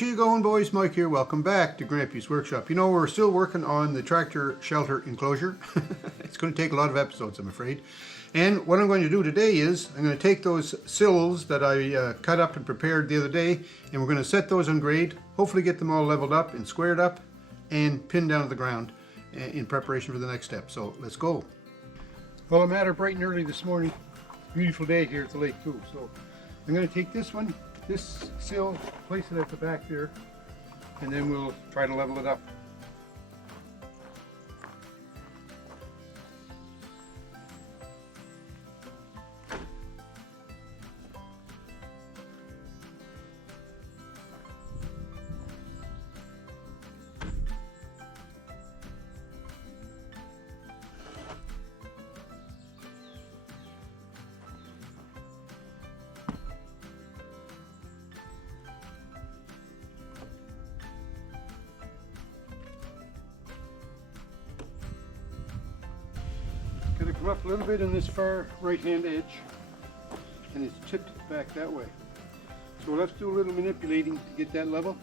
How's you going, boys? Mike here. Welcome back to Grampie's Workshop. You know, we're still working on the tractor shelter enclosure. It's going to take a lot of episodes, I'm afraid. And what I'm going to do today is I'm going to take those sills that I cut up and prepared the other day, and we're going to set those on grade, hopefully get them all leveled up and squared up and pinned down to the ground in preparation for the next step. So let's go. Well, I'm at her bright and early this morning. Beautiful day here at the lake too. So I'm going to take this one, this sill, place it at the back there, and then we'll try to level it up. Going to come up a little bit on this far right hand edge, and it's tipped back that way. So we'll have to do a little manipulating to get that level.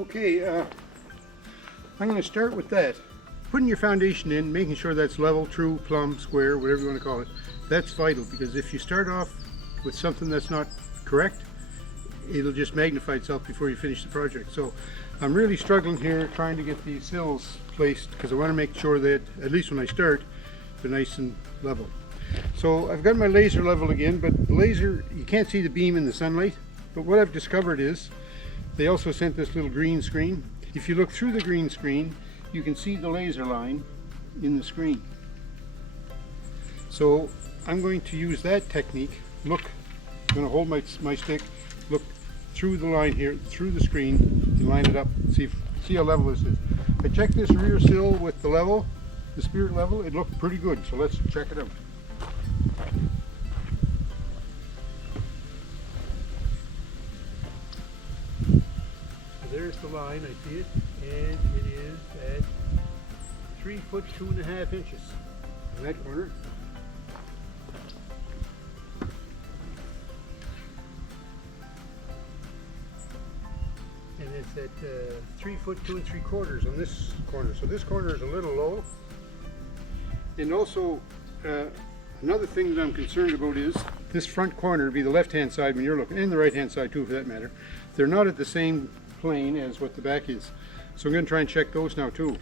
Okay, I'm going to start with that. Putting your foundation in, making sure that's level, true, plumb, square, whatever you want to call it. That's vital, because if you start off with something that's not correct, it'll just magnify itself before you finish the project. So I'm really struggling here trying to get these sills placed, because I want to make sure that, at least when I start, they're nice and level. So I've got my laser level again, but the laser, you can't see the beam in the sunlight. But what I've discovered is, they also sent this little green screen. If you look through the green screen, you can see the laser line in the screen. So I'm going to use that technique. Look, I'm going to hold my stick, look through the line here, through the screen, and line it up. See how level this is. I checked this rear sill with the level, the spirit level. It looked pretty good, so let's check it out. There's the line, I see it, and it is at 3 foot 2.5 inches in that corner. And it's at 3 foot 2 3/4 on this corner. So this corner is a little low. And also, another thing that I'm concerned about is this front corner, be the left-hand side when you're looking, and the right-hand side too for that matter. they're not at the same plane as what the back is. So I'm going to try and check those now too.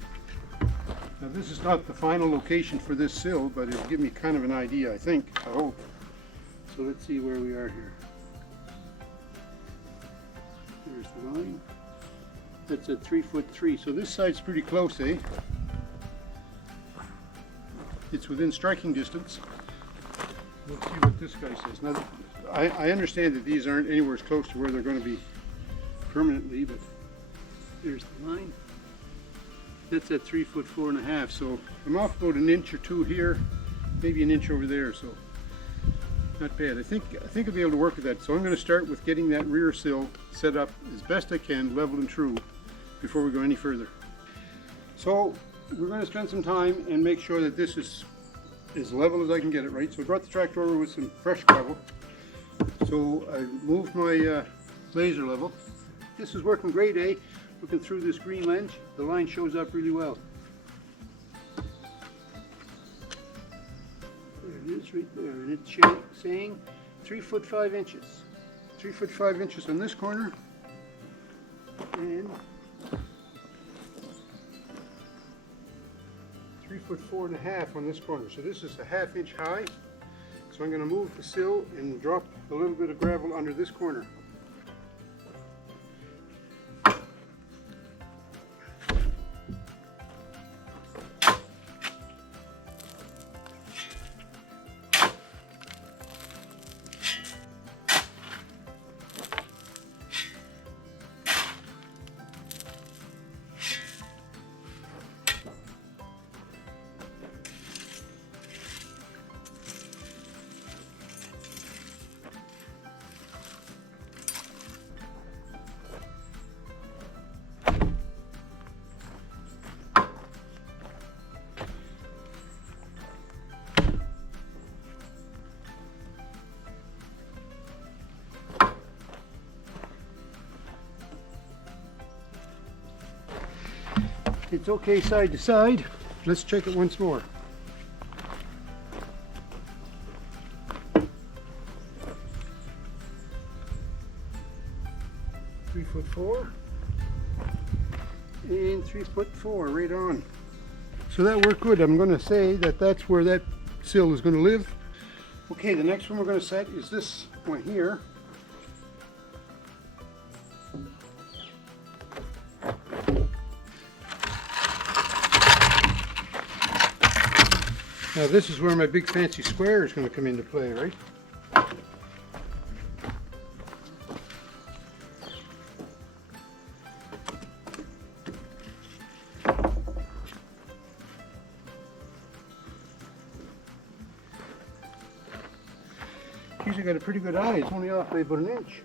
Now this is not the final location for this sill, but it'll give me kind of an idea, I think, I hope. So let's see where we are here. There's the line. That's at 3'3", so this side's pretty close, eh? It's within striking distance. Let's see what this guy says. Now, I understand that these aren't anywhere as close to where they're going to be permanently, but there's the line. That's at 3'4½", so I'm off about an inch or two here, maybe an inch over there, so not bad. I think I'll be able to work with that. So I'm going to start with getting that rear sill set up as best I can, level and true, before we go any further. So we're going to spend some time and make sure that this is as level as I can get it, right? So I brought the tractor over with some fresh gravel. So I moved my laser level. This is working great, eh? Looking through this green lens, the line shows up really well. There it is right there, and it's saying 3'5". 3'5" on this corner, and 3'4½" on this corner. So this is a ½ inch high. So I'm going to move the sill and drop a little bit of gravel under this corner. It's okay side to side. Let's check it once more. "3'4" and 3'4", right on. So that worked good. I'm going to say that that's where that sill is going to live. Okay, the next one we're going to set is this one here. Now this is where my big fancy square is going to come into play, right? Usually got a pretty good eye, it's only off by about an inch.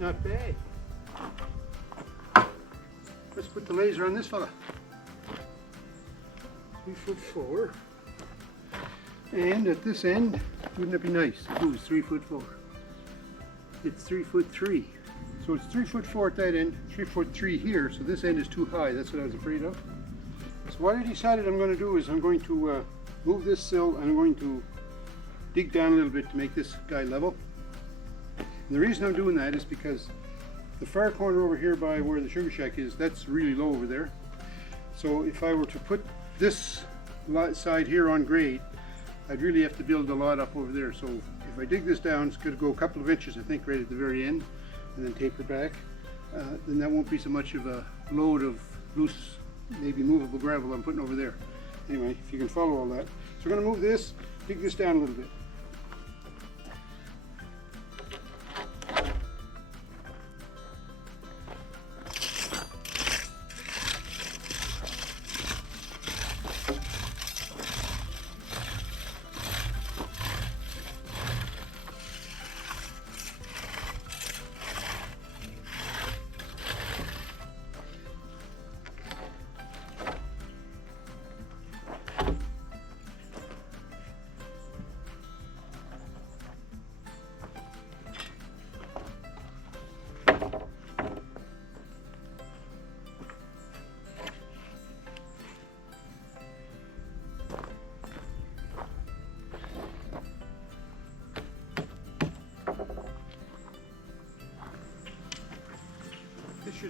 Not bad. Let's put the laser on this fella. 3'4", and at this end, wouldn't it be nice if it was 3'4"? It's 3'3". So it's 3'4" at that end, 3'3" here. So this end is too high. That's what I was afraid of. So what I decided I'm going to do is I'm going to move this sill and I'm going to dig down a little bit to make this guy level. And the reason I'm doing that is because the far corner over here by where the sugar shack is, that's really low over there. So if I were to put this side here on grade, I'd really have to build a lot up over there. So if I dig this down, it's going to go a couple of inches, I think, right at the very end, and then taper back. Then that won't be so much of a load of loose, maybe movable gravel I'm putting over there. Anyway, if you can follow all that. So we're going to move this, dig this down a little bit.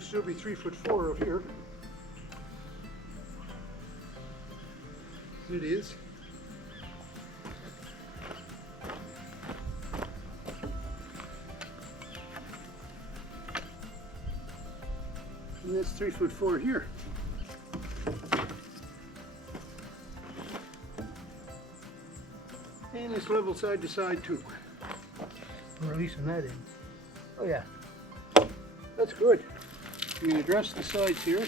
should still be 3'4" out here. It is. And that's 3'4" here. And it's level side to side too. I'm releasing that in. Oh yeah. That's good. I'm going to address the sides here.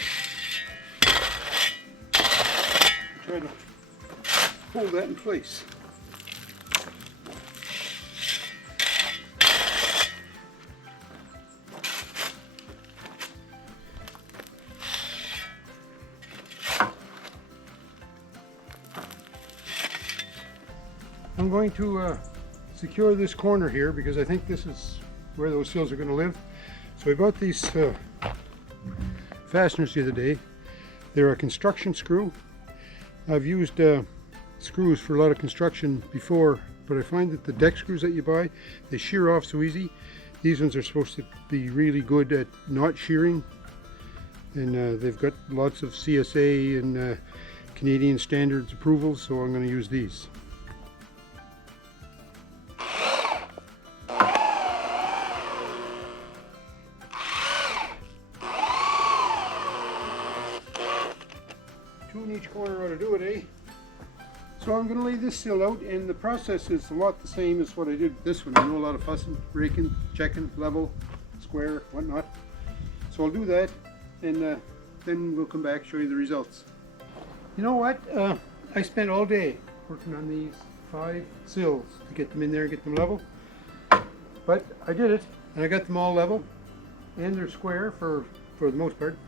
Try to hold that in place. I'm going to secure this corner here because I think this is where those sills are going to live. So I bought these fasteners the other day. They're a construction screw. I've used screws for a lot of construction before, but I find that the deck screws that you buy, they shear off so easy. These ones are supposed to be really good at not shearing, and they've got lots of CSA and Canadian standards approvals, so I'm going to use these. Two in each corner ought to do it, eh? So I'm going to lay this sill out, and the process is a lot the same as what I did with this one. I know a lot of fussing, raking, checking, level, square, whatnot. So I'll do that, and then we'll come back and show you the results. You know what? I spent all day working on these 5 sills to get them in there and get them level. But I did it, and I got them all level, and they're square for the most part.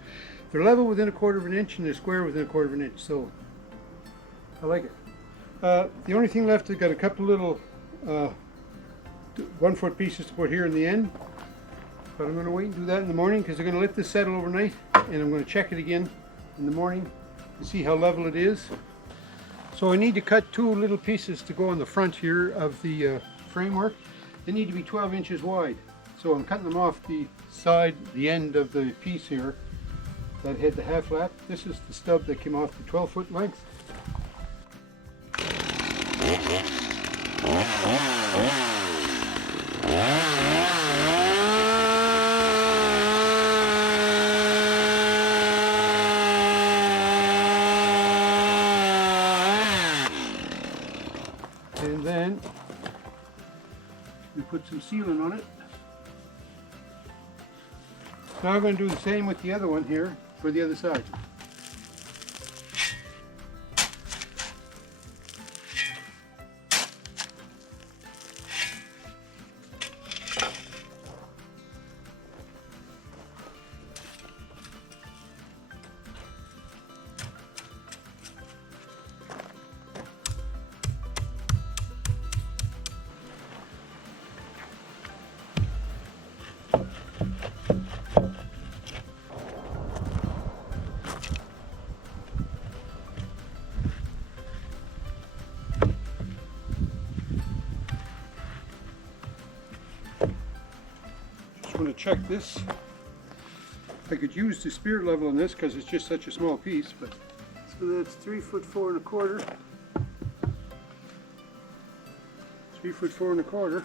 They're level within 1/4 of an inch, and they're square within 1/4 of an inch, so I like it. The only thing left, I've got a couple little 1-foot pieces to put here in the end, but I'm going to wait and do that in the morning because I'm going to let this settle overnight, and I'm going to check it again in the morning to see how level it is. So I need to cut 2 little pieces to go on the front here of the framework. They need to be 12 inches wide, so I'm cutting them off the side, the end of the piece here that had the half lap. This is the stub that came off the 12-foot length. And then we put some sealant on it. Now I'm going to do the same with the other one here for the other side. I'm going to check this. I could use the spirit level on this because it's just such a small piece, but so that's 3'4 1/4. 3'4 1/4.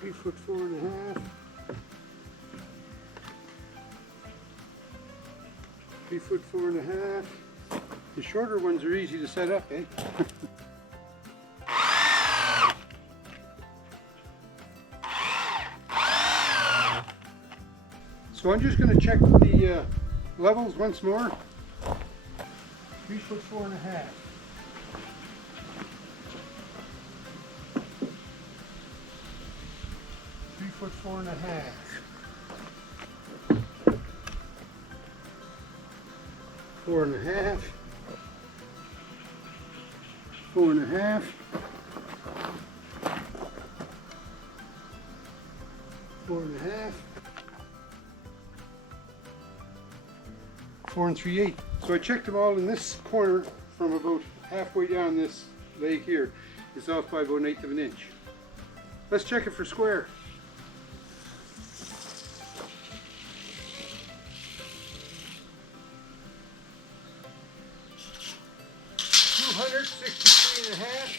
Three 3'4 1/2. 3'4 1/2. The shorter ones are easy to set up, eh? So I'm just going to check the levels once more. 3 foot 4.5. 3 foot 4.5. 4.5. 4.5. 4.5. 4 3/8. So I checked them all in this corner from about halfway down this leg here. It's off by about 1/8 of an inch. Let's check it for square. $263.5.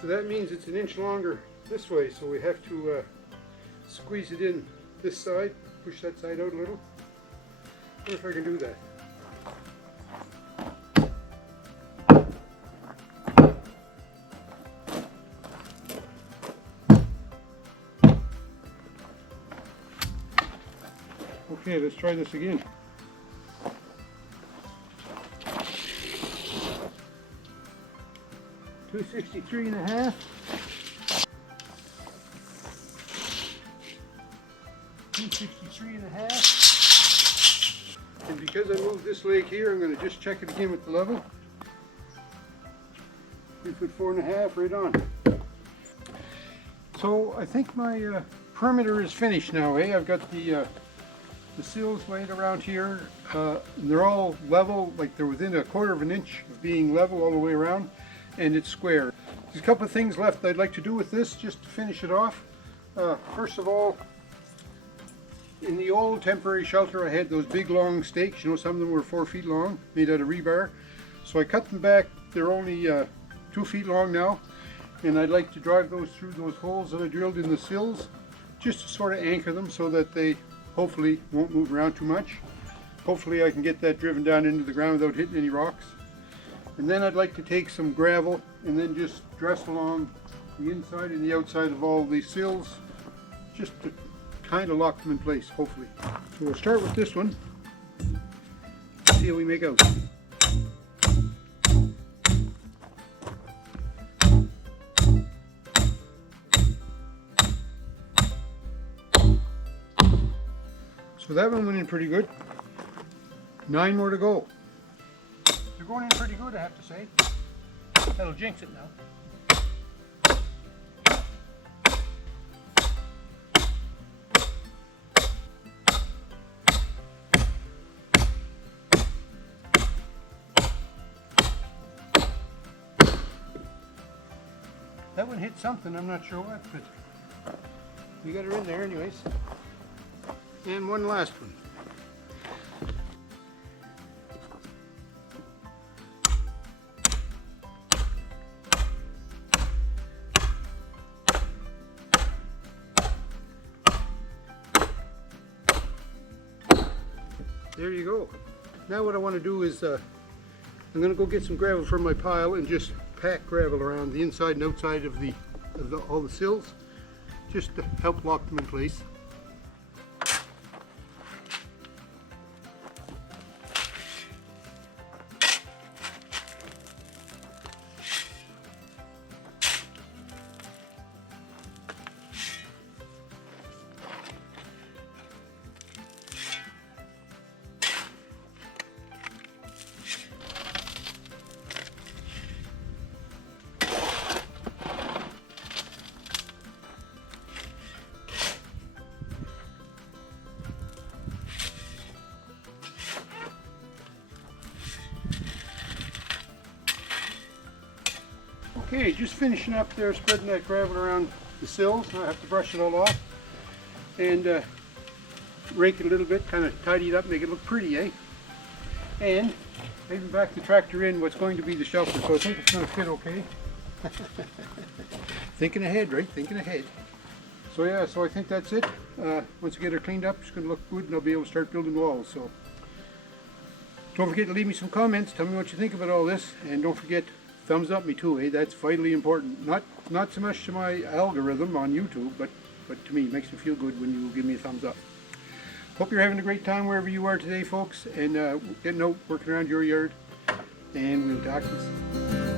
So that means it's an inch longer this way, so we have to squeeze it in this side, push that side out a little. I wonder if I can do that. Okay, let's try this again. $263.5. $263.5. And because I moved this leg here, I'm going to just check it again with the level. 3 foot 4.5, right on. So I think my perimeter is finished now. I've got the sills laid around here. They're all level, like they're within 1/4 of an inch of being level all the way around, and it's square. There's a couple of things left I'd like to do with this just to finish it off. First of all, in the old temporary shelter I had those big long stakes, you know, some of them were 4 feet long, made out of rebar. So I cut them back, they're only 2 feet long now, and I'd like to drive those through those holes that I drilled in the sills, just to sort of anchor them so that they hopefully won't move around too much. Hopefully I can get that driven down into the ground without hitting any rocks. And then I'd like to take some gravel and then just dress along the inside and the outside of all these sills, just to kind of lock them in place, hopefully. So we'll start with this one, see how we make out. So that one went in pretty good. 9 more to go. They're going in pretty good, I have to say. That'll jinx it now. That one hit something, I'm not sure what, but we got her in there anyways. And one last one. There you go. Now what I want to do is I'm going to go get some gravel from my pile and just pack gravel around the inside and outside of all the sills, just to help lock them in place. Okay, just finishing up there, spreading that gravel around the sills. I have to brush it all off and rake it a little bit, kind of tidy it up, make it look pretty, eh? And maybe back the tractor in what's going to be the shelter, so I think it's going to fit okay. Thinking ahead, right? Thinking ahead. So yeah, so I think that's it. Once I get her cleaned up, it's going to look good and I'll be able to start building walls. So Don't forget to leave me some comments. Tell me what you think about all this, and don't forget, thumbs up me too. That's vitally important. Not so much to my algorithm on YouTube, but to me, it makes me feel good when you give me a thumbs up. Hope you're having a great time wherever you are today, folks, and getting out, working around your yard, and we'll talk to you soon.